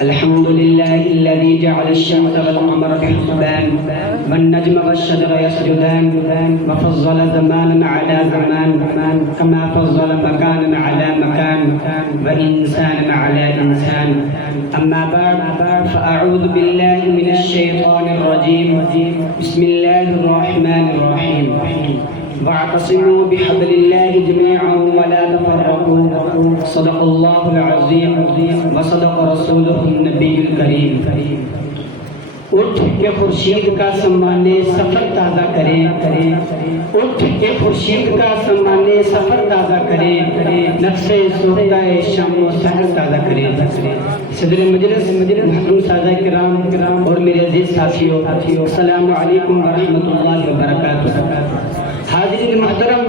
الحمد لله الذي جعل الشمس والقمر بحسبان والنجم والشجر يسجدان وفضل زمانا على زمان كما فضل مكانا على مكان وإنسانا على إنسان. أما بعد فأعوذ بالله من الشيطان الرجيم. بسم الله الرحمن الرحيم. واعتصموا بحبل الله جميعا ولا تفرقوا. صدق الله العظيم وصدق رسوله النبی الکریم. اٹھ کے خورشید کا سمانے سفر تازہ کرے. اٹھ کے خورشید کا سمانے سفر تازہ کرے. نفس سوختہ شم و سحر تازہ کرے. صدر مجلس محترم سادہ کرام اور میرے عزیز ساتھیوں، السلام علیکم ورحمۃ اللہ وبرکاتہ. حاضرین محترم،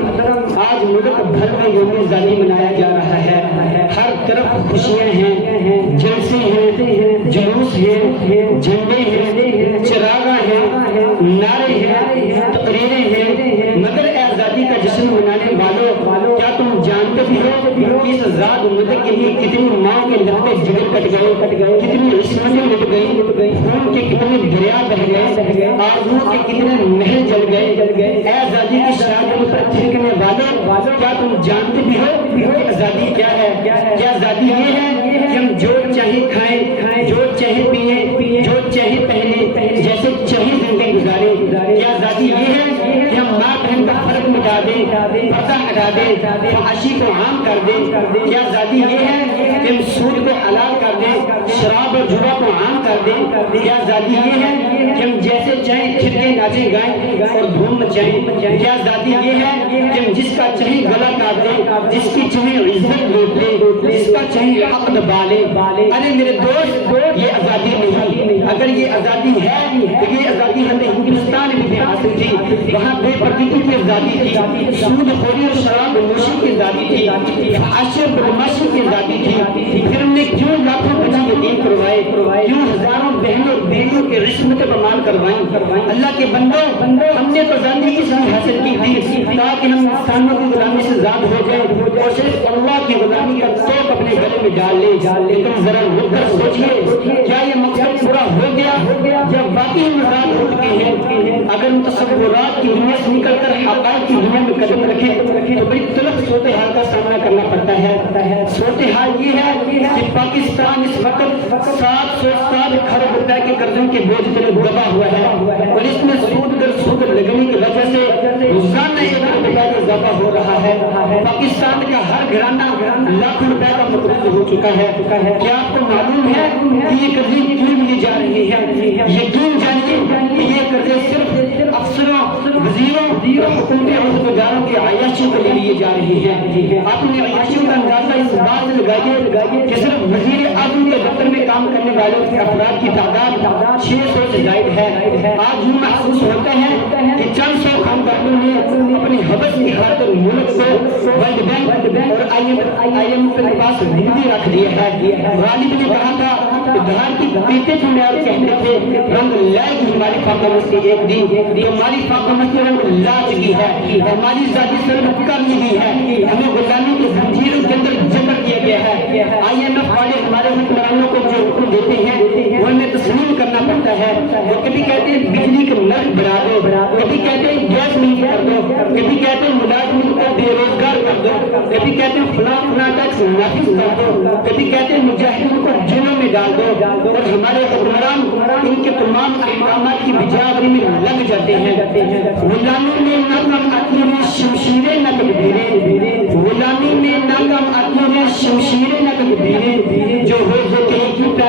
آج ملک بھر میں یوم ازادی منایا جا رہا ہے. ہر طرف خوشیاں ہیں، جلسے ہیں، جلوس ہیں، جھنڈے ہیں، چراغاں ہیں، نعرے ہیں، تقریریں ہیں. مگر آزادی کا جشن منانے والوں، کیا تم جانتے بھی ہو کہ اس آزاد ملک کے لیے کتنی ماں کے لبے جگر کٹ گئے، کتنی عصمتیں مٹ گئی، خون کے کتنے دریا بہ گئے، آرزو کے کتنے محل جل گئے. آزادی کی شراکت پر تھرکنے والوں، کیا تم جانتے بھی ہو کہ آزادی کیا ہے؟ کیا آزادی یہ ہے کہ ہم جو چاہے کھائیں، جو چاہے پیئیں، جو چاہے پہنے، جیسے چاہے زندگی گزارے؟ کیا آزادی یہ ہے کہ ہم ماں بہن کا فرق مٹا دیں، پردہ ہٹا دیں، فحاشی کو عام کر دیں؟ کیا آزادی یہ ہے کہ ہم سود کو حلال کر دیں، شراب اور جوا کو عام کر دیں؟ کیا آزادی یہ ہے کہ ہم جیسے چاہیں کھلیں، ناچیں، گائیں اور دھوم مچائیں؟ کیا آزادی یہ ہے کہ ہم جس کا چاہیں گلا کاٹ دیں، جس کی چاہیں عزت لوٹ لیں، جس کا چاہیں حق دبا لیں؟ ارے میرے دوست، یہ آزادی نہیں. اگر یہ آزادی ہے تو یہ آزادی ہمیں ہندوستان میں بھی حاصل تھی. وہاں بے پردگی کی آزادی تھی، سود خوری اور شراب نوشی کی آزادی تھی، فحاشی اور بدماشی کی آزادی تھی. پھر ہم نے کیوں لاکھوں بچے یتیم کروائے، کیوں ہزاروں بہنوں اور بیٹیوں کی عصمتیں بمال کروائیں؟ اللہ کے بندوں، ہم نے تو آزادی اس لیے حاصل کی تھی تاکہ ہم انسانوں کی غلامی سے آزاد ہو جائیں اور صرف اللہ کی غلامی کا توق اپنے گلے میں ڈال لیں. لیکن ذرا رک کر سوچئے، کیا یہ مقصد پورا ہو گیا یا باقی ہم آزاد ہو چکے ہیں؟ اگر ہم تصورات کی دنیا سے نکل کر حقائق کی دنیا میں قدم رکھیں تو بڑی تلخ صورتحال کا سامنا کرنا پڑتا ہے. صورتحال یہ ہے کہ پاکستان اس وقت 707 کھرب روپے کے قرضوں کے بوجھ تلے دبا ہوا ہے اور اس میں سود در سود لگنے کی وجہ سے روزانہ 1 روپے کا اضافہ ہو رہا ہے. پاکستان کا ہر گھرانہ لاکھوں روپے کا مقروض ہو چکا ہے. کیا آپ کو معلوم ہے کہ یہ قرضے کیوں لیے جا رہے ہیں؟ یقین جانیے کہ یہ قرضے صرف افسروں، وزیروں اور حکومتی عہدیداروں کی عیاشیوں کے لیے جا رہے ہیں. آپ نے عیاشیوں کا اندازہ اس بات سے لگائیے کہ صرف وزیر اعظم کے دفتر میں کام کرنے والوں کے افراد کی تعداد 600 سے زائد ہے. آج یوں محسوس ہوتا ہے کہ چند سو کامکاروں نے اپنی حوث کی خاطر ملک کو ورلڈ بینک اور IMF کے پاس بندی رکھ دیا ہے. غالب نے کہا تھا کہ دھار کی پیتے چنے اور کہتے تھے رنگ لائے گی ہماری فاقہ مستی ایک دن، تو ہماری فاقہ مستی رنگ لا چکی ہے. ہماری ذاتی سلب کر لی ہے، ہمیں غلامی کی زنجیروں کے اندر جبر کیا گیا ہے. IMF والے ہمارے حکمرانوں کو جو حکم دیتے ہیں وہ ہمیں تسلیم کرنا پڑتا ہے. وہ کبھی کہتے ہیں بجلی کے نرخ بڑھا دو، کبھی کہتے ہیں گیس نہیں کر دو، کبھی کہتے ہیں ملازمین کو بے روزگار کر دو، کبھی کہتے ہیں فلاں ٹیکس نافذ کر دو، کبھی کہتے ہیں مجاہدین کو جیلوں میں ڈال دو. اور ہمارے حکمران ان کے تمام احکامات کی بجاوری میں لگ جاتے ہیں. غلامی میں ناکام آتی ہے شمشیریں نہ تقدیریں، غلامی میں ناکام آتی ہے شمشیریں نہ تقدیریں. جو ہو